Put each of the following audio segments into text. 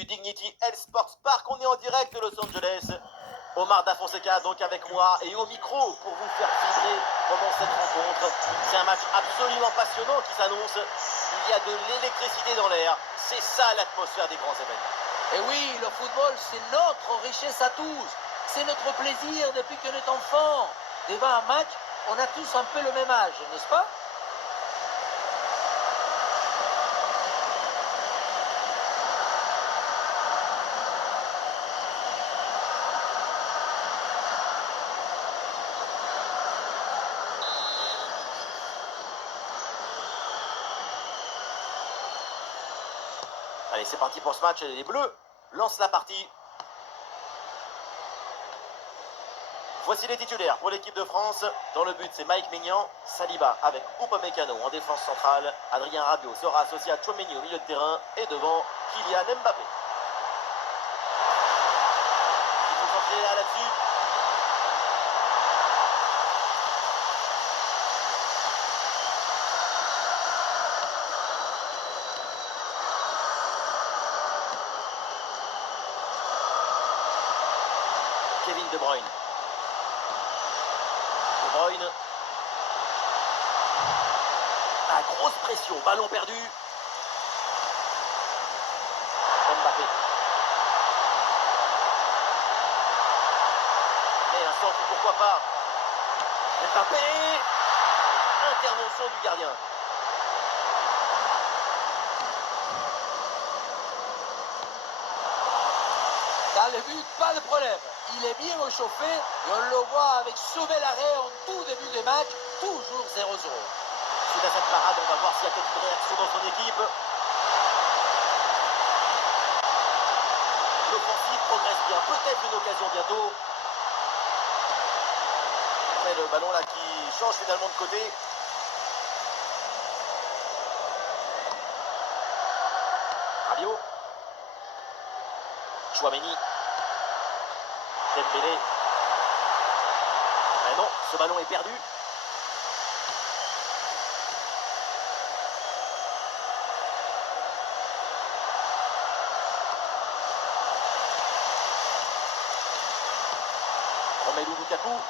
du Dignity Health Sports Park. On est en direct de Los Angeles. Omar Da Fonseca donc avec moi et au micro pour vous faire vibrer pendant cette rencontre. C'est un match absolument passionnant qui s'annonce. Il y a de l'électricité dans l'air. C'est ça l'atmosphère des grands événements. Et oui, le football, c'est notre richesse à tous. C'est notre plaisir depuis qu'on est enfant. Devant un match, on a tous un peu le même âge, n'est-ce pas? Allez, c'est parti pour ce match. Les Bleus lancent la partie. Voici les titulaires pour l'équipe de France. Dans le but, c'est Mike Maignan, Saliba avec Upamecano en défense centrale. Adrien Rabiot sera associé à Tchouaméni au milieu de terrain. Et devant, Kylian Mbappé. Il faut changer là-dessus. Kevin De Bruyne. De Bruyne. Ah, grosse pression, ballon perdu. Mbappé. Et un centre, pourquoi pas. Mbappé. Intervention du gardien. Dans le but, pas de problème. Il est bien réchauffé et on le voit avec sauver l'arrêt en tout début de match, toujours 0-0. Suite à cette parade, on va voir s'il y a quelques réactions dans son équipe. L'offensive progresse bien, peut-être une occasion bientôt. Et le ballon là qui change finalement de côté. Rabiot. Tchouaméni. Dembélé. Mais non, ce ballon est perdu. Romelu Lukaku.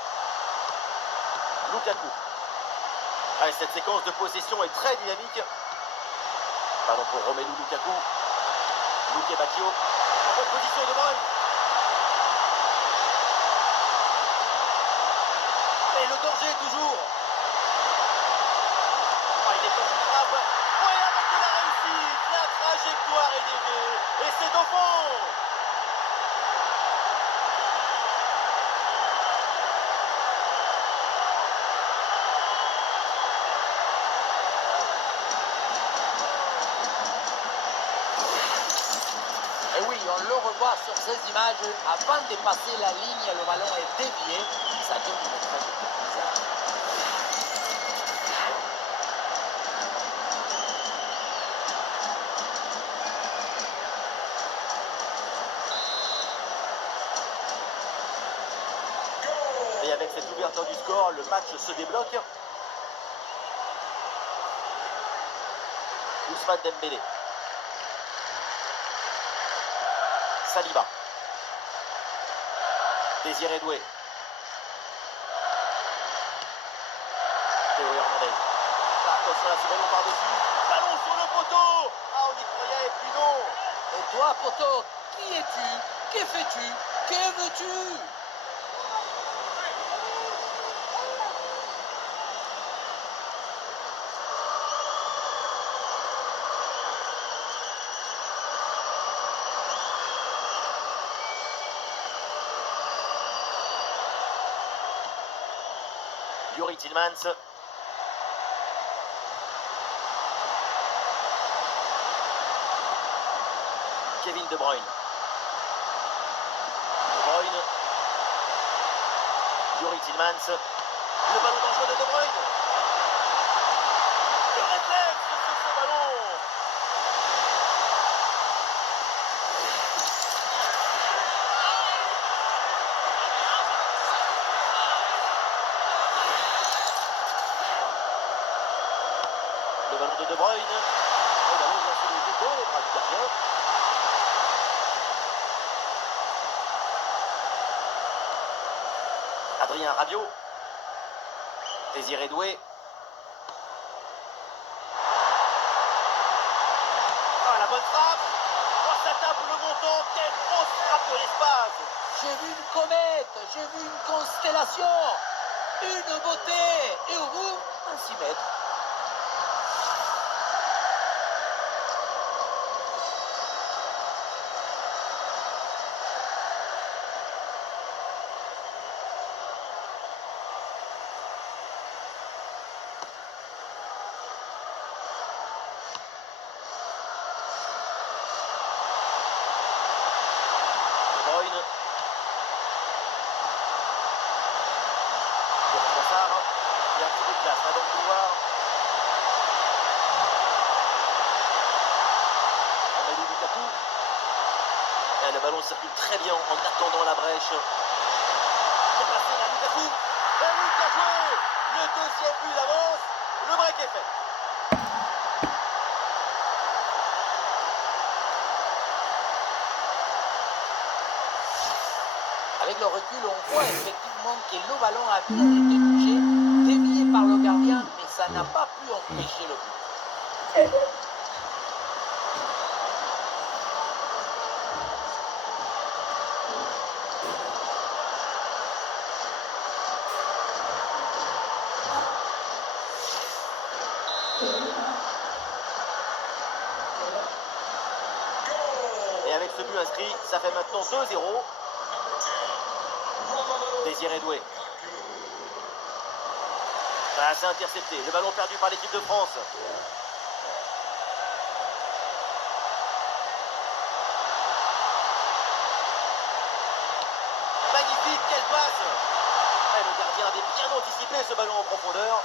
Allez, cette séquence de possession est très dynamique. Ballon pour Romelu Lukaku. Luke Bacchio. En bonne position de Bruyne. Et le danger toujours. Ah, il est confortable. Oui, avec de la réussite. La trajectoire est déviée. Et c'est au fond. Et oui, on le revoit sur ces images. Avant de passer la ligne, le ballon est dévié. Ça donne une trajectoire bizarre. Et avec cette ouverture du score, le match se débloque. Ousmane Dembélé. Saliba. Désiré Doué. Théo Hernandez. Attention là, ce ballon par-dessus. Ballon sur le poteau. Ah, on y croyait, et puis non. Et toi, poto, qui es-tu? Que fais-tu? Que veux-tu? Youri Tillmans. Kevin De Bruyne. De Bruyne. Youri Tillmans. Le ballon dangereux de De Bruyne. Le réflexe sur ce ballon. Le ballon de De Bruyne. Le ballon vient sur les épaules, bras du gardien. Adrien Rabiot. Désiré Doué. Ah, la bonne frappe. Oh, ça tape le montant. Quelle grosse frappe de l'espace. J'ai vu une comète, j'ai vu une constellation, une beauté, et au bout, un 6 mètres. De Bruyne. Pour Trossard. Il y a un petit peu de place là dans le couloir. Amadou Lukaku. Et le ballon circule très bien en attendant la brèche. C'est passé à Lukaku. Et oui, bien joué. Le deuxième but d'avance. Le break est fait. Avec le recul, on voit effectivement que le ballon a bien été touché, dévié par le gardien, mais ça n'a pas pu empêcher le but. Et avec ce but inscrit, ça fait maintenant 2-0. Désiré Doué. Ah, c'est intercepté. Le ballon perdu par l'équipe de France. Magnifique, quelle passe. Et le gardien avait bien anticipé ce ballon en profondeur.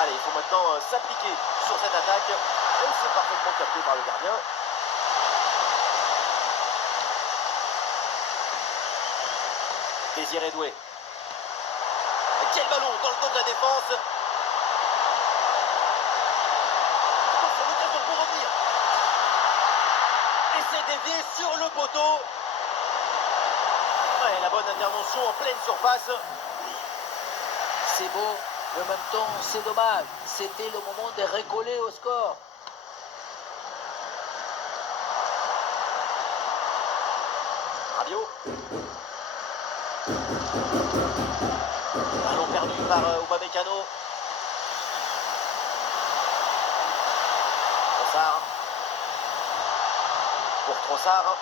Allez, il faut maintenant s'appliquer sur cette attaque. Et c'est parfaitement capté par le gardien. Désiré Doué. Quel ballon dans le dos de la défense. Attention, l'occasion pour revenir. Et c'est dévié sur le poteau. Ouais, la bonne intervention en pleine surface. C'est beau, mais en même temps, c'est dommage. C'était le moment de recoller au score. Rabiot. Ballon perdu par Upamecano. Trossard. Pour Trossard.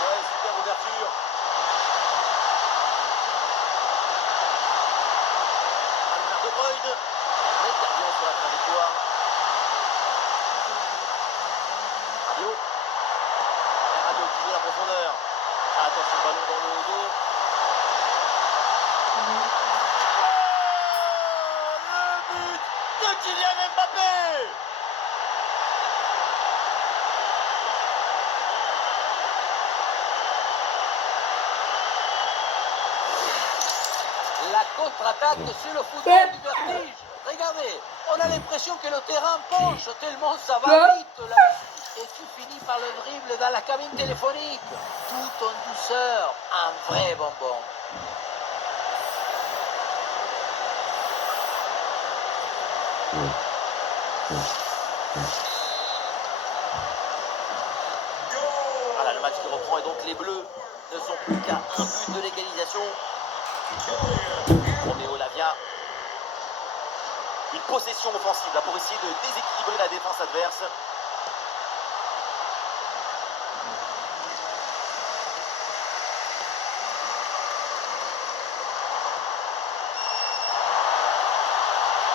Ouais, super ouverture. Almer De Bruyne. Le gardien sur la trajectoire. Rabiot. Et Rabiot qui joue la profondeur. Attention, ballon dans le dos. Oh, le but de Kylian Mbappé. La contre-attaque, c'est le football du vertige. Regardez, on a l'impression que le terrain penche tellement ça va vite là. Et tu finis par le dribble dans la cabine téléphonique. Tout en douceur, un vrai bonbon. Voilà, le match qui reprend et donc les Bleus ne sont plus qu'à un but de l'égalisation. Roméo Lavia. Une possession offensive là, pour essayer de déséquilibrer la défense adverse.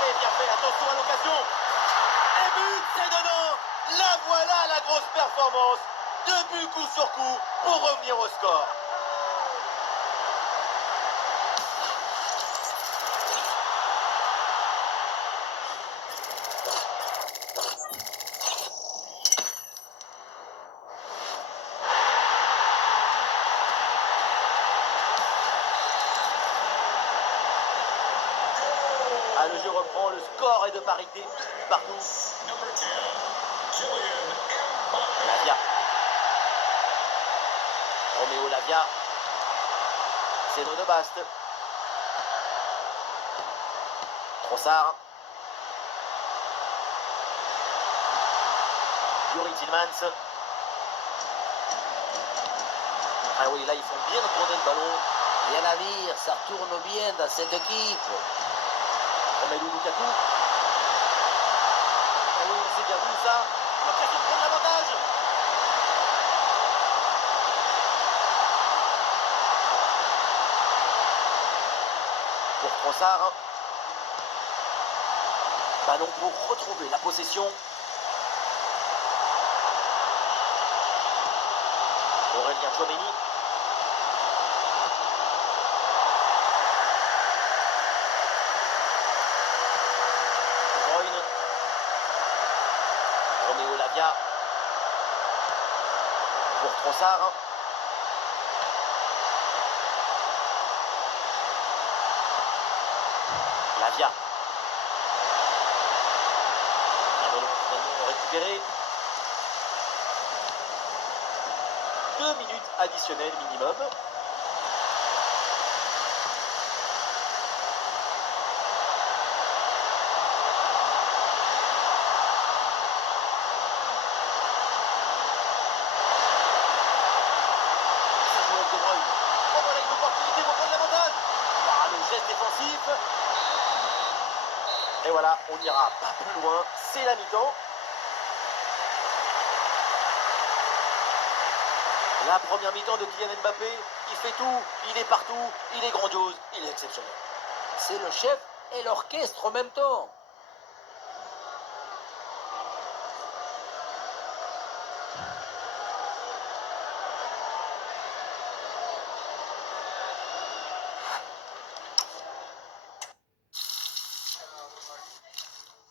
Et bien fait, attention à l'occasion. Et but, c'est dedans. La voilà la grosse performance. 2 buts coup sur coup pour revenir au score. Le jeu reprend, le score est de parité partout. Lavia. Roméo Lavia. Zeno de Bast. Trossard. Yuri Tillmans. Ah oui, là, ils font bien tourner le ballon. Rien à dire, ça tourne bien dans cette équipe. Romelu Lukaku. Ah oui, on s'est bien vu ça. L'occasion de prendre l'avantage. Pour Trossard. Ballon pour retrouver la possession. Aurélien Tchouaméni. Bruyne. Roméo Lavia. Pour Trossard. Lavia. Un ballon finalement récupéré. 2 minutes additionnelles minimum. Ça joue avec De Bruyne. Oh voilà une opportunité pour prendre l'avantage. Ah, le geste défensif. Et voilà, on n'ira pas plus loin. C'est la mi-temps. La première mi-temps de Kylian Mbappé, il fait tout, il est partout, il est grandiose, il est exceptionnel. C'est le chef et l'orchestre en même temps.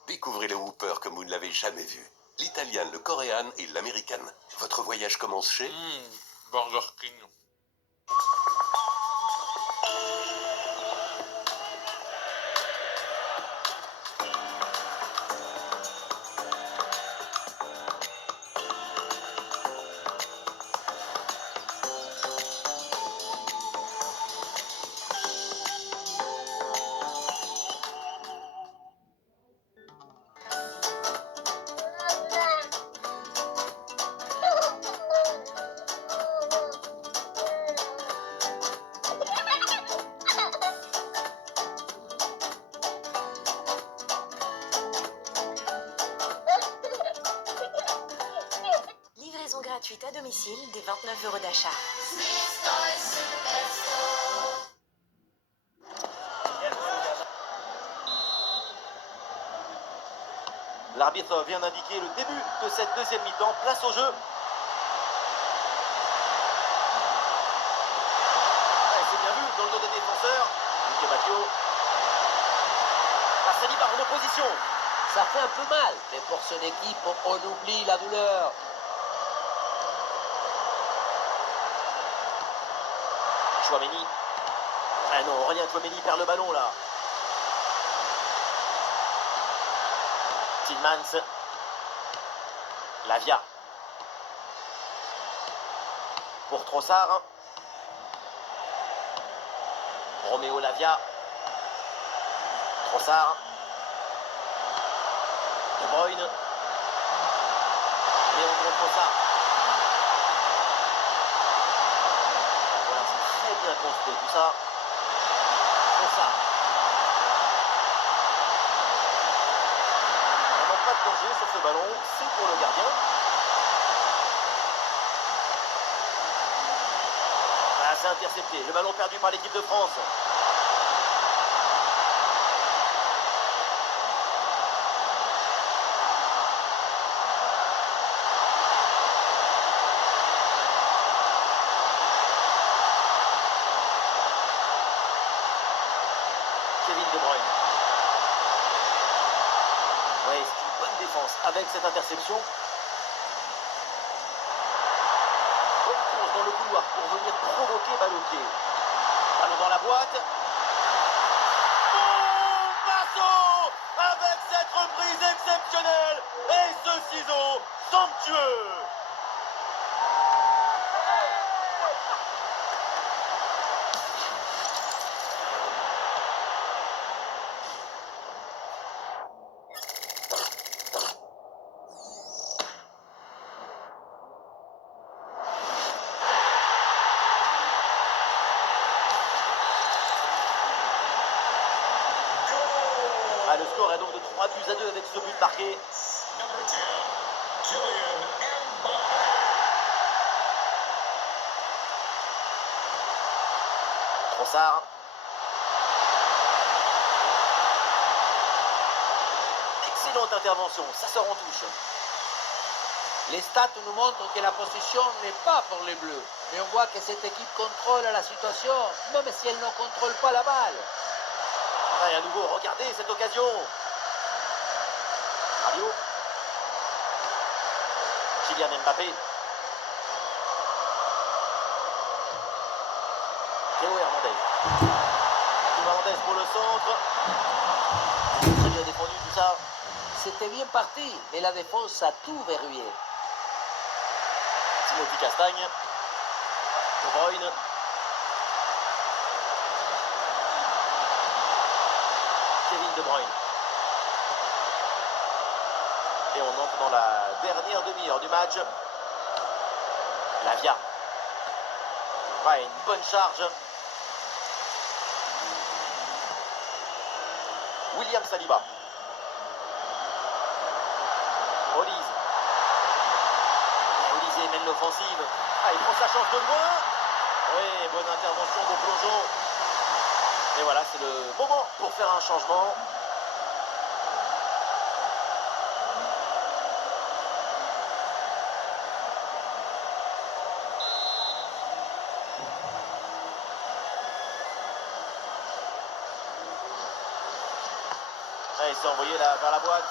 Découvrez le Whopper comme vous ne l'avez jamais vu. L'Italian, le Coréen et l'American. Votre voyage commence chez... Burger King. Livraison gratuite à domicile des 29 € d'achat. L'arbitre vient d'indiquer le début de cette deuxième mi-temps. Place au jeu. Ouais, c'est bien vu dans le dos des défenseurs. Luque Bacchio. La Saliba en opposition. Ça fait un peu mal, mais pour son équipe, on oublie la douleur. Tchouaméni. Ah non, Aurélien Tchouaméni perd le ballon là. Tillmans. Lavia. Pour Trossard. Roméo Lavia. Trossard. De Bruyne. Leandro Trossard. Voilà, c'est très bien construit tout ça. Trossard. Vraiment pas de danger sur ce ballon, c'est pour le gardien. Ah, c'est intercepté, le ballon perdu par l'équipe de France. Kevin De Bruyne. Oui, c'est une bonne défense avec cette interception. Bonne course dans le couloir pour venir provoquer balle au pied. Ballon dans la boîte. Bombasso! score est donc de 3-2 avec ce but marqué. Trossard. Excellente intervention, ça sort en touche. Les stats nous montrent que la possession n'est pas pour les Bleus. Mais on voit que cette équipe contrôle la situation, même si elle ne contrôle pas la balle. Et à nouveau, regardez cette occasion. Rabiot. Kylian Mbappé. Théo Hernandez. Théo Hernandez pour le centre. Très bien défendu tout ça. C'était bien parti, mais la défense a tout verrouillé. Timothy Castagne. De Bruyne. Kevin De Bruyne. Et on entre dans la dernière demi-heure du match. Lavia. Ouais, une bonne charge. William Saliba. Olise. Olise mène l'offensive. Ah, il prend sa chance de loin. Oui, bonne intervention de plongeon. Et voilà, c'est le moment pour faire un changement. Ah, il s'est envoyé là, vers la boîte.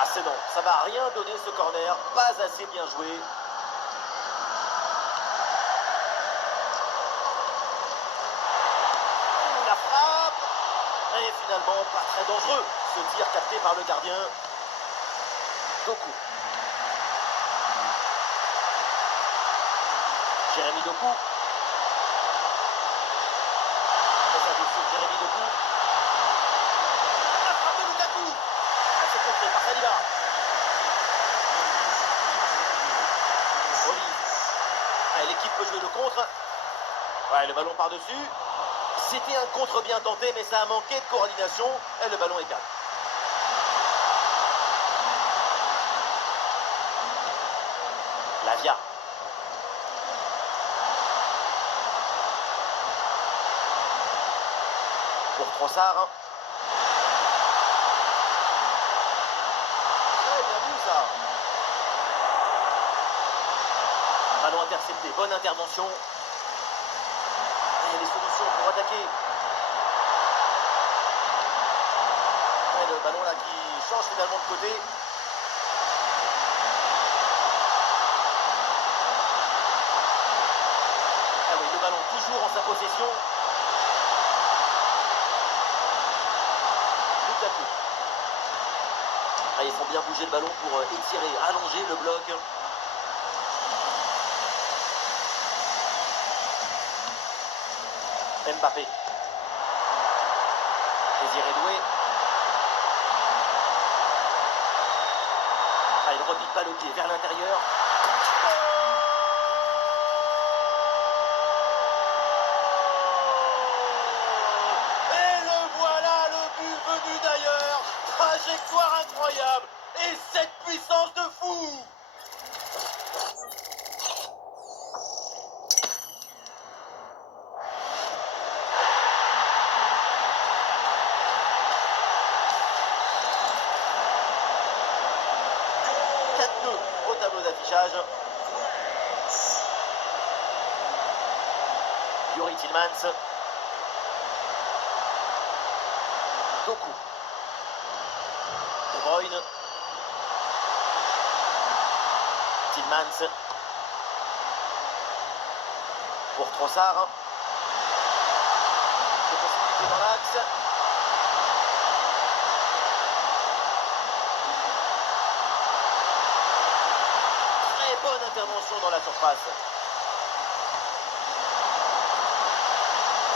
Ah, c'est non, ça va rien donner ce corner. Pas assez bien joué. La frappe. Et finalement, pas très dangereux. Ce tir capté par le gardien. Doku. Jérémy Doku. Et ça dessus, Jérémy Doku. La frappe de Lukaku. Elle s'est contrée par Saliba. Oli. Ah, l'équipe peut jouer le contre. Ouais, le ballon par-dessus. C'était un contre bien tenté, mais ça a manqué de coordination. Et le ballon est calme. Lavia. Pour Trossard. Ouais, bien vu ça. Ballon intercepté, bonne intervention. Il y a des solutions pour attaquer. Et le ballon là qui change finalement de côté. Ah oui, le ballon toujours en sa possession. Lukaku. Ah, ils font bien bouger le ballon pour étirer, allonger le bloc. Mbappé. Désiré Doué. Ah, il ne repique pas le pied vers l'intérieur. Et le voilà, le but venu d'ailleurs. Trajectoire incroyable. Et cette puissance de fou. Au tableau d'affichage. Yuri Tillmans. Doku. De Bruyne. Tillmans. Pour Trossard. Des possibilités dans l'axe. Bonne intervention dans la surface.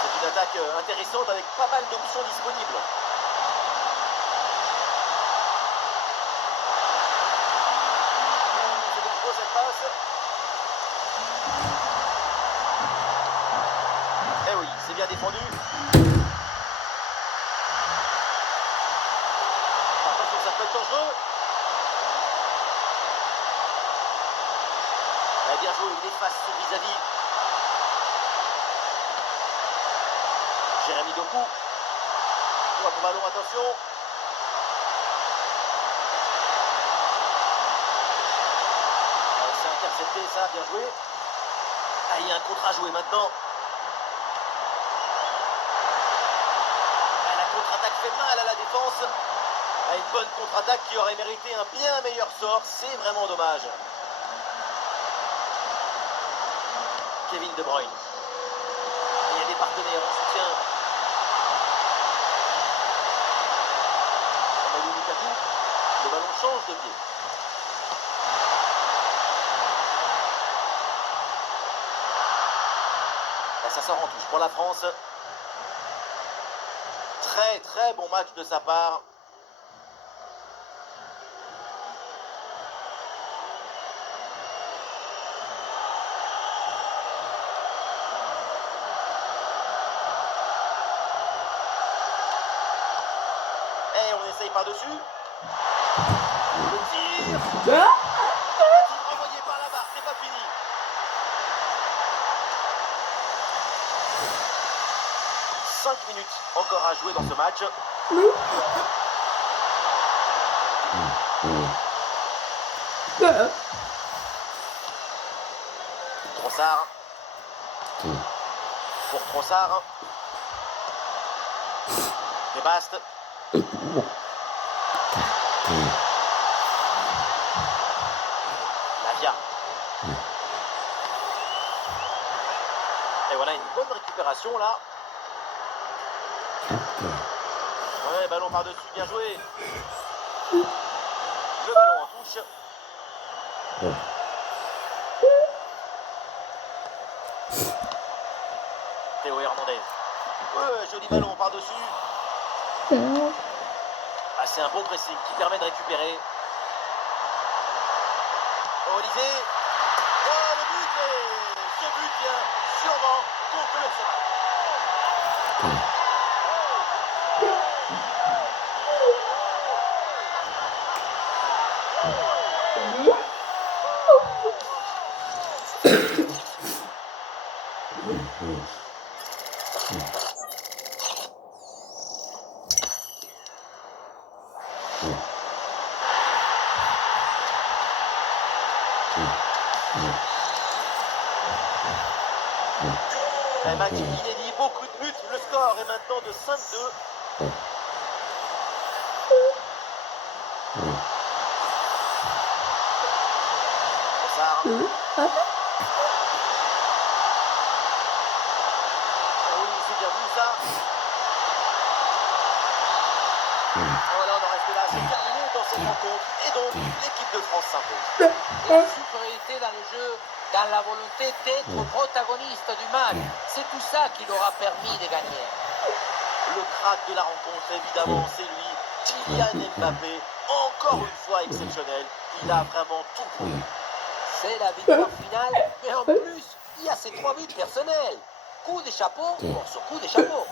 C'est une attaque intéressante avec pas mal d'options disponibles. C'est de nouveau cette passe. Eh oui, c'est bien défendu. efface son vis-à-vis. Jérémy Doku. Pour ballon, attention. C'est intercepté, ça, bien joué. Ah, il y a un contre à jouer maintenant. Ah, la contre-attaque fait mal à la défense. Ah, une bonne contre-attaque qui aurait mérité un bien meilleur sort. C'est vraiment dommage. Kevin De Bruyne. Il y a des partenaires en soutien. Amadou Lukaku. Le ballon change de pied. Là, ça sort en touche pour la France. Très très bon match de sa part. Et on essaye par-dessus. Le tir. Renvoyé par la barre, c'est pas fini. Cinq minutes encore à jouer dans ce match. Trossard. Pour Trossard. Debast. Lavia. Et voilà une bonne récupération là. Ouais, ballon par-dessus, bien joué. Le ballon en touche. Théo Hernandez. Ouais, joli ballon par-dessus. Ah, c'est un bon pressing qui permet de récupérer. Olysée. Oh, le but. Et ce but vient sûrement conclure ce match. Un match inédit, beaucoup de buts. Le score est maintenant de 5-2. Trossard. Oui, c'est bien vu ça. Voilà, on en reste là. C'est terminé dans cette rencontre. Et donc, l'équipe de France s'impose. La supériorité dans le jeu, dans la volonté d'être protagoniste du match. C'est tout ça qui leur a permis de gagner. Le crack de la rencontre, évidemment, c'est lui. Kylian Mbappé, encore une fois exceptionnel. Il a vraiment tout pour lui. C'est la victoire finale, mais en plus, il y a ces 3 buts personnels. Coup de chapeau pour ce coup de chapeau.